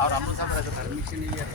और हम सब परमिशन नहीं है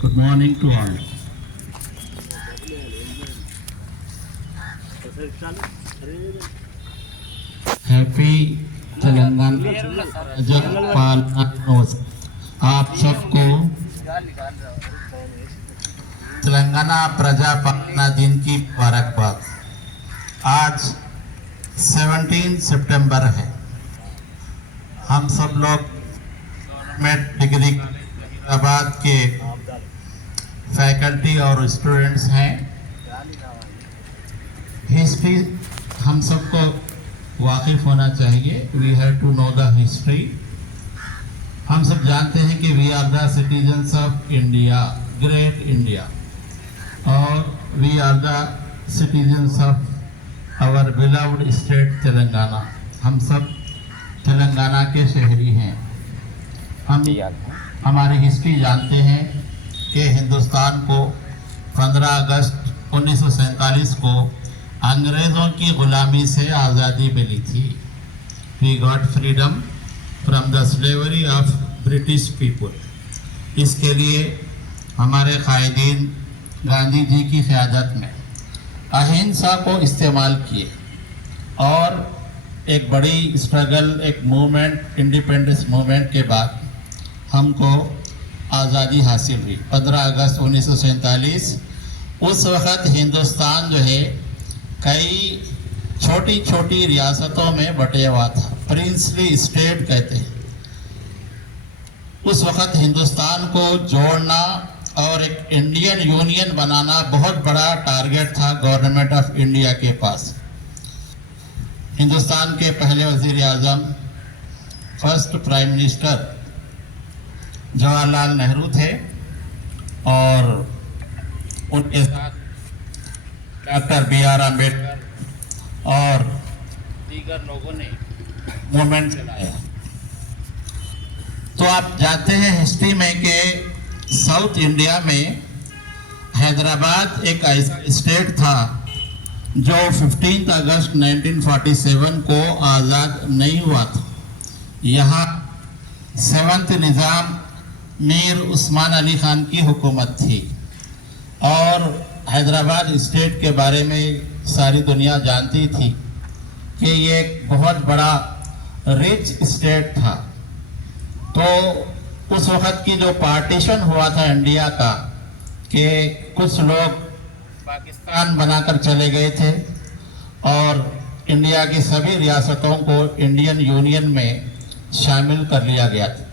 Good morning to all. Happy Telangana Prajapalana Divas. आप सबको तेलंगाना प्रजापालना दिन की मुबारकबाद। आज 17 सितंबर है। हम सब लोग गवर्नमेंट डिग्री हैदराबाद के फैकल्टी और स्टूडेंट्स हैं। हिस्ट्री हम सबको वाकिफ होना चाहिए। We have to know the history. हम सब जानते हैं कि we are the citizens of India, great India, और we are the citizens of our beloved state Telangana. हम सब तेलंगाना के शहरी हैं। हम हमारी हिस्ट्री जानते हैं कि हिंदुस्तान को 15 अगस्त 1947 को अंग्रेज़ों की गुलामी से आज़ादी मिली थी। We got freedom from the slavery of British people. इसके लिए हमारे कायदीन गांधी जी की क़यादत में अहिंसा को इस्तेमाल किए और एक बड़ी स्ट्रगल, एक मूवमेंट, इंडिपेंडेंस मूवमेंट के बाद हमको आज़ादी हासिल हुई 15 अगस्त 1947। उस वक़्त हिंदुस्तान जो है कई छोटी छोटी रियासतों में बटे हुआ था, प्रिंसली स्टेट कहते हैं। उस वक़्त हिंदुस्तान को जोड़ना और एक इंडियन यूनियन बनाना बहुत बड़ा टारगेट था गवर्नमेंट ऑफ इंडिया के पास। हिंदुस्तान के पहले वज़ीर आज़म, first prime minister Jawaharlal Nehru थे और उनके साथ डॉक्टर B.R. अम्बेडकर और दीगर लोगों ने मूवमेंट चलाया। तो आप जानते हैं हिस्ट्री में कि साउथ इंडिया में हैदराबाद एक ऐसा स्टेट था जो 15 अगस्त 1947 को आज़ाद नहीं हुआ था। यहाँ 7th निज़ाम मीर उस्मान अली खान की हुकूमत थी और हैदराबाद स्टेट के बारे में सारी दुनिया जानती थी कि ये एक बहुत बड़ा रिच स्टेट था। तो उस वक़्त की जो पार्टीशन हुआ था इंडिया का, कि कुछ लोग पाकिस्तान बनाकर चले गए थे और इंडिया की सभी रियासतों को इंडियन यूनियन में शामिल कर लिया गया था।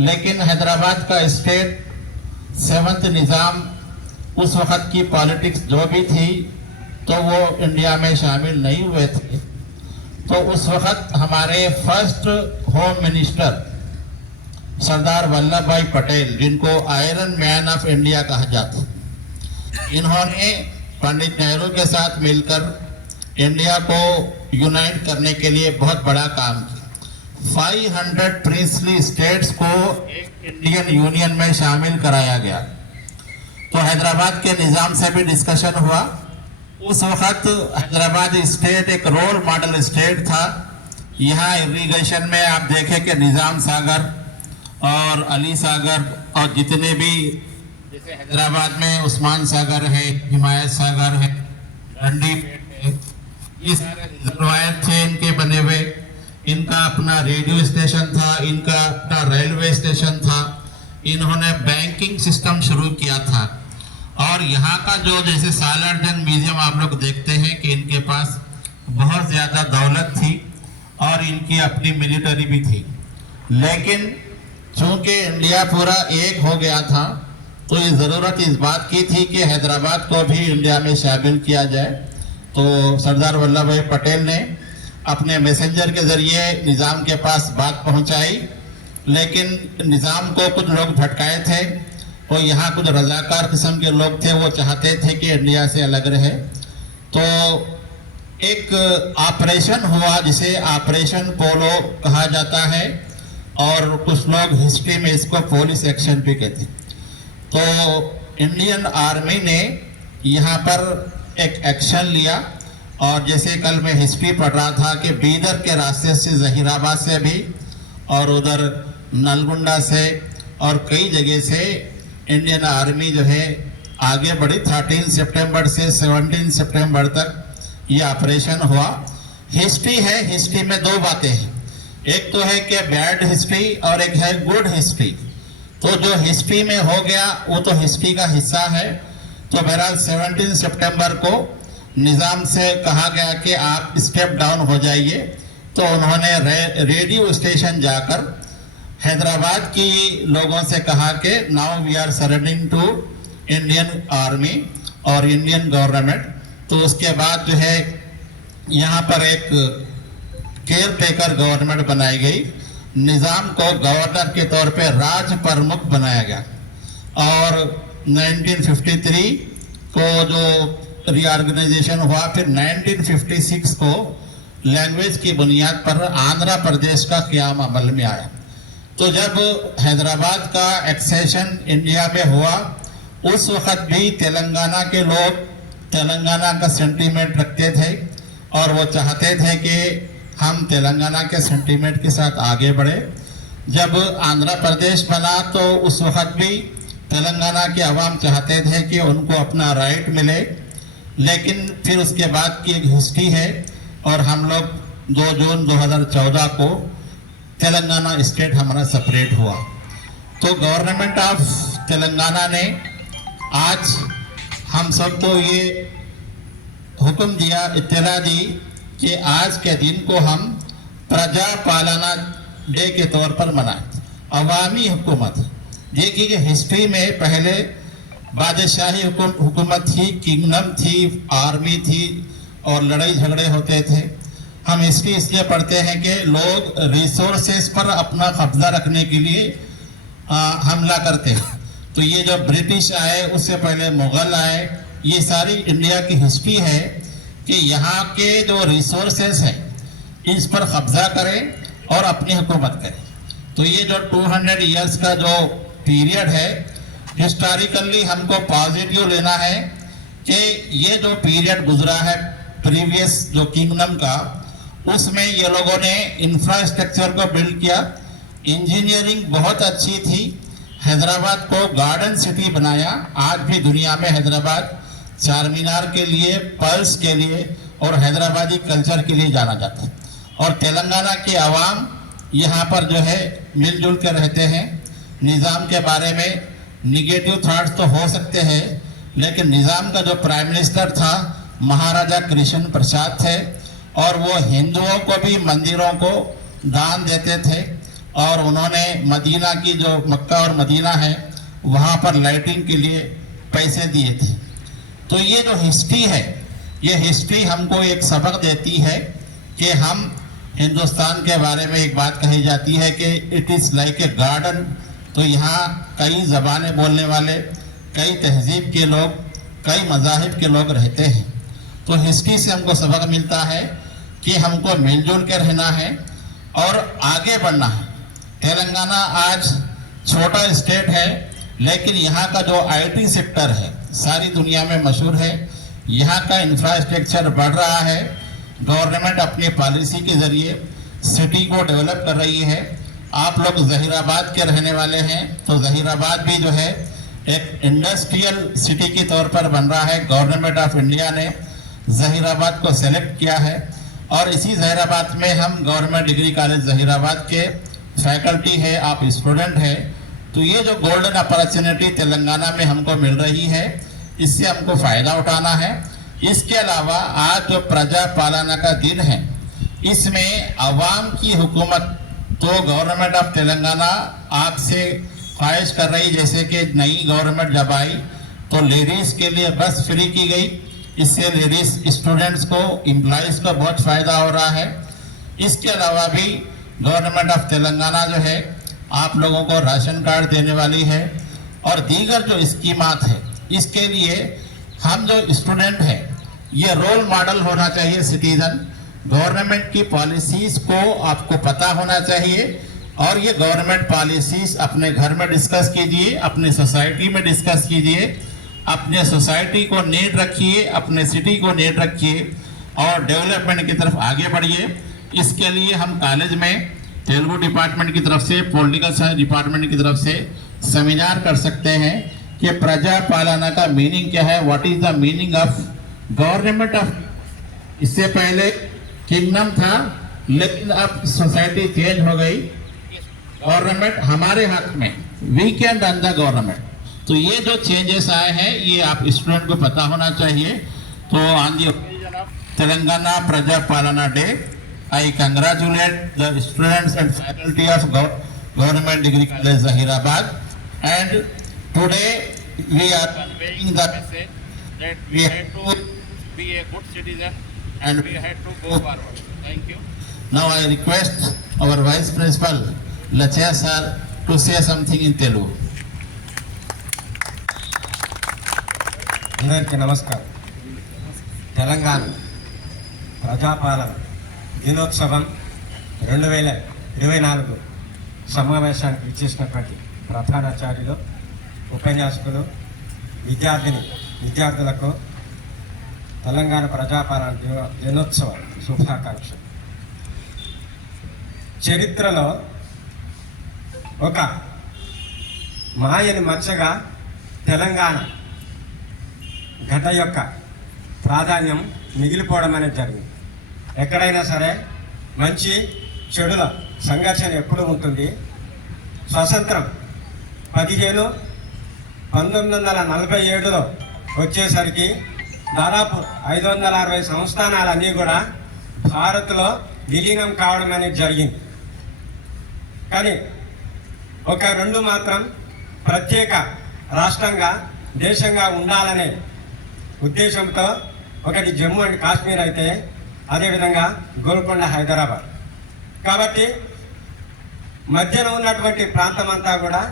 लेकिन हैदराबाद का स्टेट 7th निज़ाम उस वक़्त की पॉलिटिक्स जो भी थी तो वो इंडिया में शामिल नहीं हुए थे। तो उस वक़्त हमारे first home minister Sardar Vallabh भाई पटेल, जिनको आयरन मैन ऑफ इंडिया कहा जाता, इन्होंने पंडित नेहरू के साथ मिलकर इंडिया को यूनाइट करने के लिए बहुत बड़ा काम किया। 500 प्रिंसली स्टेट्स को एक इंडियन यूनियन में शामिल कराया गया। तो हैदराबाद के निज़ाम से भी डिस्कशन हुआ। उस वक़्त हैदराबाद स्टेट एक रोल मॉडल स्टेट था। यहाँ इरिगेशन में आप देखें कि निज़ाम सागर और अली सागर और जितने भी, जैसे हैदराबाद में उस्मान सागर है, हिमायत सागर है, डंडी है, ये सारे रिजर्वायर थे इनके बने हुए। इनका अपना रेडियो स्टेशन था, इनका अपना रेलवे स्टेशन था। इन्होंने बैंकिंग सिस्टम शुरू किया था और यहाँ का जो जैसे सालारजंग म्यूजियम आप लोग देखते हैं कि इनके पास बहुत ज़्यादा दौलत थी और इनकी अपनी मिलिट्री भी थी। लेकिन चूंकि इंडिया पूरा एक हो गया था तो ये ज़रूरत इस बात की थी कि हैदराबाद को भी इंडिया में शामिल किया जाए। तो सरदार वल्लभ भाई पटेल ने अपने मैसेंजर के ज़रिए निज़ाम के पास बात पहुंचाई, लेकिन निज़ाम को कुछ लोग भटकाए थे और यहाँ कुछ रजाकार किस्म के लोग थे, वो चाहते थे कि इंडिया से अलग रहे। तो एक ऑपरेशन हुआ जिसे ऑपरेशन पोलो कहा जाता है और कुछ लोग हिस्ट्री में इसको पुलिस एक्शन भी कहते। तो इंडियन आर्मी ने यहाँ पर एक एक्शन लिया और जैसे कल मैं हिस्ट्री पढ़ रहा था कि बीदर के रास्ते से, जहीराबाद से भी और उधर नलगुंडा से और कई जगह से इंडियन आर्मी जो है आगे बढ़ी। 13 सितंबर से 17 सितंबर तक ये ऑपरेशन हुआ। हिस्ट्री है, हिस्ट्री में दो बातें हैं, एक तो है कि बैड हिस्ट्री और एक है गुड हिस्ट्री। तो जो हिस्ट्री में हो गया वो तो हिस्ट्री का हिस्सा है। तो बहरहाल 17 सितंबर को निज़ाम से कहा गया कि आप स्टेप डाउन हो जाइए, तो उन्होंने रेडियो स्टेशन जाकर हैदराबाद की लोगों से कहा कि now we are surrendering to Indian army और इंडियन गवर्नमेंट। तो उसके बाद जो है यहाँ पर एक केयर टेकर गवर्नमेंट बनाई गई, निज़ाम को गवर्नर के तौर पे राज प्रमुख बनाया गया। और 1953 को जो रीऑर्गेनाइजेशन हुआ, फिर 1956 को लैंग्वेज की बुनियाद पर आंध्र प्रदेश का क़याम अमल में आया। तो जब हैदराबाद का एक्सेशन इंडिया में हुआ, उस वक़्त भी तेलंगाना के लोग तेलंगाना का सेंटीमेंट रखते थे और वो चाहते थे कि हम तेलंगाना के सेंटीमेंट के साथ आगे बढ़े। जब आंध्र प्रदेश बना तो उस वक़्त भी तेलंगाना के अवाम चाहते थे कि उनको अपना राइट मिले, लेकिन फिर उसके बाद की एक हिस्ट्री है और हम लोग 2 जून 2014 को तेलंगाना स्टेट हमारा सेपरेट हुआ। तो गवर्नमेंट ऑफ तेलंगाना ने आज हम सबको ये हुक्म दिया, इत्तला दी कि आज के दिन को हम प्रजा पालना डे के तौर पर मनाएं, अवामी हुकूमत। देखिए कि हिस्ट्री में पहले बादशाही हुकूमत थी, किंगडम थी, आर्मी थी और लड़ाई झगड़े होते थे। हम हिस्ट्री इसलिए पढ़ते हैं कि लोग रिसोर्सेस पर अपना कब्जा रखने के लिए हमला करते हैं। तो ये जो ब्रिटिश आए, उससे पहले मुग़ल आए, ये सारी इंडिया की हिस्ट्री है कि यहाँ के जो रिसोर्सेस हैं इस पर कब्जा करें और अपनी हुकूमत करें। तो ये जो 200 इयर्स का जो पीरियड है, हिस्टोरिकली हमको पॉजिटिव लेना है कि ये जो पीरियड गुजरा है प्रीवियस जो किंगडम का, उसमें ये लोगों ने इंफ्रास्ट्रक्चर को बिल्ड किया, इंजीनियरिंग बहुत अच्छी थी, हैदराबाद को गार्डन सिटी बनाया। आज भी दुनिया में हैदराबाद चार मीनार के लिए, पर्ल्स के लिए और हैदराबादी कल्चर के लिए जाना जाता है। और तेलंगाना के आवाम यहाँ पर जो है मिलजुल कर रहते हैं। निज़ाम के बारे में निगेटिव थॉट्स तो हो सकते हैं, लेकिन निज़ाम का जो प्राइम मिनिस्टर था महाराजा कृष्ण प्रसाद थे और वो हिंदुओं को भी मंदिरों को दान देते थे और उन्होंने मदीना की जो मक्का और मदीना है वहाँ पर लाइटिंग के लिए पैसे दिए थे। तो ये जो हिस्ट्री है, ये हिस्ट्री हमको एक सबक देती है कि हम हिंदुस्तान के बारे में एक बात कही जाती है कि it is like a garden. तो यहाँ कई ज़बानें बोलने वाले, कई तहजीब के लोग, कई मज़ाहिब के लोग रहते हैं। तो हिस्ट्री से हमको सबक मिलता है कि हमको मिलजुल के रहना है और आगे बढ़ना है। तेलंगाना आज छोटा स्टेट है, लेकिन यहाँ का जो आईटी सेक्टर है सारी दुनिया में मशहूर है। यहाँ का इंफ्रास्ट्रक्चर बढ़ रहा है। गवर्नमेंट अपनी पॉलिसी के ज़रिए सिटी को डेवलप कर रही है। आप लोग ज़हीराबाद के रहने वाले हैं, तो ज़हीराबाद भी जो है एक इंडस्ट्रियल सिटी के तौर पर बन रहा है। गवर्नमेंट ऑफ इंडिया ने ज़हीराबाद को सेलेक्ट किया है और इसी ज़हीराबाद में हम गवर्नमेंट डिग्री कॉलेज ज़हीराबाद के फैकल्टी है, आप स्टूडेंट हैं। तो ये जो गोल्डन अपॉर्चुनिटी तेलंगाना में हमको मिल रही है, इससे हमको फ़ायदा उठाना है। इसके अलावा आज जो प्रजा पालना का दिन है, इसमें अवाम की हुकूमत, तो गवर्नमेंट ऑफ तेलंगाना आपसे ख्वाहिश कर रही, जैसे कि नई गवर्नमेंट जब आई तो लेडीज़ के लिए बस फ्री की गई। इससे लेडीज़ स्टूडेंट्स को, एम्प्लॉइज़ को बहुत फ़ायदा हो रहा है। इसके अलावा भी गवर्नमेंट ऑफ तेलंगाना जो है आप लोगों को राशन कार्ड देने वाली है और दीगर जो स्कीमात है, इसके लिए हम जो स्टूडेंट हैं ये रोल मॉडल होना चाहिए सिटीज़न। गवर्नमेंट की पॉलिसीज़ को आपको पता होना चाहिए और ये गवर्नमेंट पॉलिसीज़ अपने घर में डिस्कस कीजिए, अपने सोसाइटी में डिस्कस कीजिए, अपने सोसाइटी को नीड रखिए, अपने सिटी को नीड रखिए और डेवलपमेंट की तरफ आगे बढ़िए। इसके लिए हम कॉलेज में तेलुगु डिपार्टमेंट की तरफ से, पॉलिटिकल साइंस डिपार्टमेंट की तरफ से सेमिनार कर सकते हैं कि प्रजा पालना का मीनिंग क्या है, what is the meaning of government of. इससे पहले किंगडम था, लेकिन अब सोसाइटी चेंज हो गई, गवर्नमेंट हमारे हाथ में, we can run the government. तो ये जो चेंजेस आए हैं ये आप स्टूडेंट को पता होना चाहिए। तो on the occasion of Telangana Praja Palana day, I congratulate the students and faculty of government degree college Zaheerabad, and today we are conveying the message that we have to be a good citizen and we had to go forward. Thank you. Now I request our Vice Principal Lachaya sir to say something in Telugu. అందరికీ నమస్కారం. తెలంగాణ ప్రజాపాలన దినోత్సవం 2024 సమావేశానికి ఇచ్చేసినటువంటి ప్రధానాచార్యులు, ఉపన్యాసకులు, విద్యార్థులకు తెలంగాణ ప్రజాపాలన దినోత్సవ శుభాకాంక్షలు. చరిత్రలో ఒక మాయని మచ్చగా తెలంగాణ గడ్డ యొక్క ప్రాధాన్యం మిగిలిపోవడం అనేది జరిగింది. ఎక్కడైనా సరే మంచి చెడుల సంఘర్షణ ఎప్పుడు ఉంటుంది. స్వతంత్రం 1947లో వచ్చేసరికి దాదాపు 560 సంస్థానాలన్నీ కూడా భారత్లో విలీనం కావడం అనేది జరిగింది. కానీ ఒక 2 మాత్రం ప్రత్యేక రాష్ట్రంగా దేశంగా ఉండాలనే ఉద్దేశంతో, ఒకటి జమ్మూ అండ్ కాశ్మీర్ అయితే అదేవిధంగా గోల్కొండ హైదరాబాద్. కాబట్టి మధ్యన ఉన్నటువంటి ప్రాంతం అంతా కూడా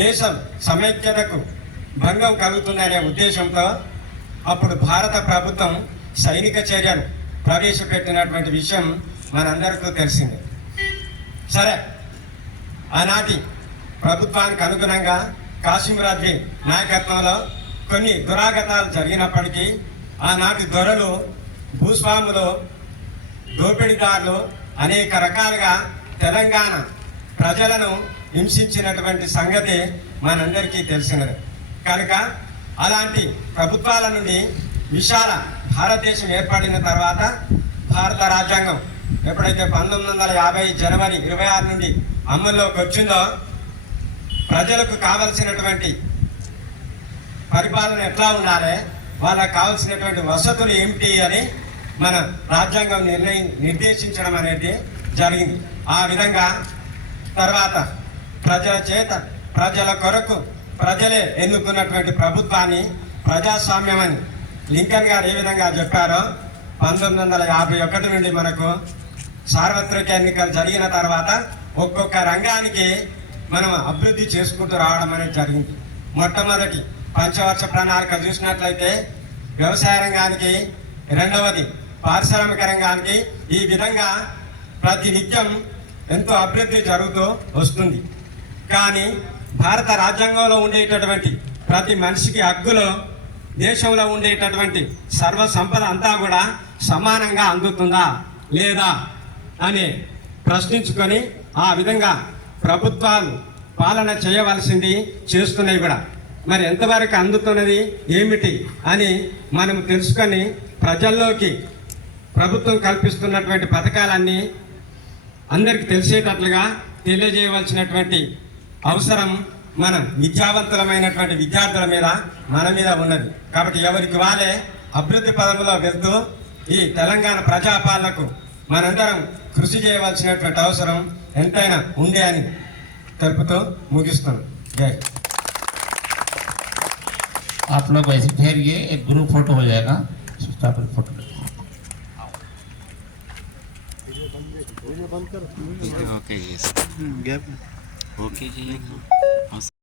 దేశం సమైక్యతకు భంగం కలుగుతుందనే ఉద్దేశంతో అప్పుడు భారత ప్రభుత్వం సైనిక చర్యను ప్రవేశపెట్టినటువంటి విషయం మనందరికీ తెలిసిందే. సరే, ఆనాటి ప్రభుత్వానికి అనుగుణంగా కాసిం రాజీ నాయకత్వంలో కొన్ని దురాగతాలు జరిగినప్పటికీ ఆనాటి దొరలు, భూస్వాములు, దోపిడీదారులు అనేక రకాలుగా తెలంగాణ ప్రజలను హింసించినటువంటి సంగతి మనందరికీ తెలిసినది. కనుక అలాంటి ప్రభుత్వాల నుండి విశాల భారతదేశం ఏర్పడిన తర్వాత భారత రాజ్యాంగం ఎప్పుడైతే 1950 జనవరి 26 నుండి అమల్లోకి వచ్చిందో, ప్రజలకు కావలసినటువంటి పరిపాలన ఎట్లా ఉండాలి, వాళ్ళకు కావాల్సినటువంటి వసతులు ఏమిటి అని మన రాజ్యాంగం నిర్దేశించడం అనేది జరిగింది. ఆ విధంగా తర్వాత ప్రజల చేత, ప్రజల కొరకు ప్రజలే ఎన్నుకున్నటువంటి ప్రభుత్వాన్ని ప్రజాస్వామ్యం అని లింకన్ గారు ఏ విధంగా చెప్పారో, 1951 నుండి మనకు సార్వత్రిక ఎన్నికలు జరిగిన తర్వాత ఒక్కొక్క రంగానికి మనం అభివృద్ధి చేసుకుంటూ రావడం అనేది జరిగింది. మొట్టమొదటి పంచవర్ష ప్రణాళిక చూసినట్లయితే వ్యవసాయ రంగానికి, రెండవది పారిశ్రామిక రంగానికి, ఈ విధంగా ప్రతి నిత్యం ఎంతో అభివృద్ధి జరుగుతూ వస్తుంది. కానీ భారత రాజ్యాంగంలో ఉండేటటువంటి ప్రతి మనిషికి హక్కులు, దేశంలో ఉండేటటువంటి సర్వ సంపద అంతా కూడా సమానంగా అందుతుందా లేదా అని ప్రశ్నించుకొని ఆ విధంగా ప్రభుత్వాలు పాలన చేయవలసింది చేస్తున్నాయి కూడా. మరి ఎంతవరకు అందుతున్నది ఏమిటి అని మనం తెలుసుకొని ప్రజల్లోకి ప్రభుత్వం కల్పిస్తున్నటువంటి పథకాలన్నీ అందరికి తెలిసేటట్లుగా తెలియజేయవలసినటువంటి అవసరం మన విద్యావంతులమైనటువంటి విద్యార్థుల మీద, మన మీద ఉన్నది. కాబట్టి ఎవరికి వాళ్ళే అభివృద్ధి పదంలో వెళ్తూ ఈ తెలంగాణ ప్రజాపాలనకు మనందరం కృషి చేయవలసినటువంటి అవసరం ఎంతైనా ఉంది అని తెలుపుతూ ముగిస్తున్నాను. జై. आप लोग ऐसे ठहरिए, एक ग्रुप फोटो हो जाएगा, फोटो ओके जी, ओके जी।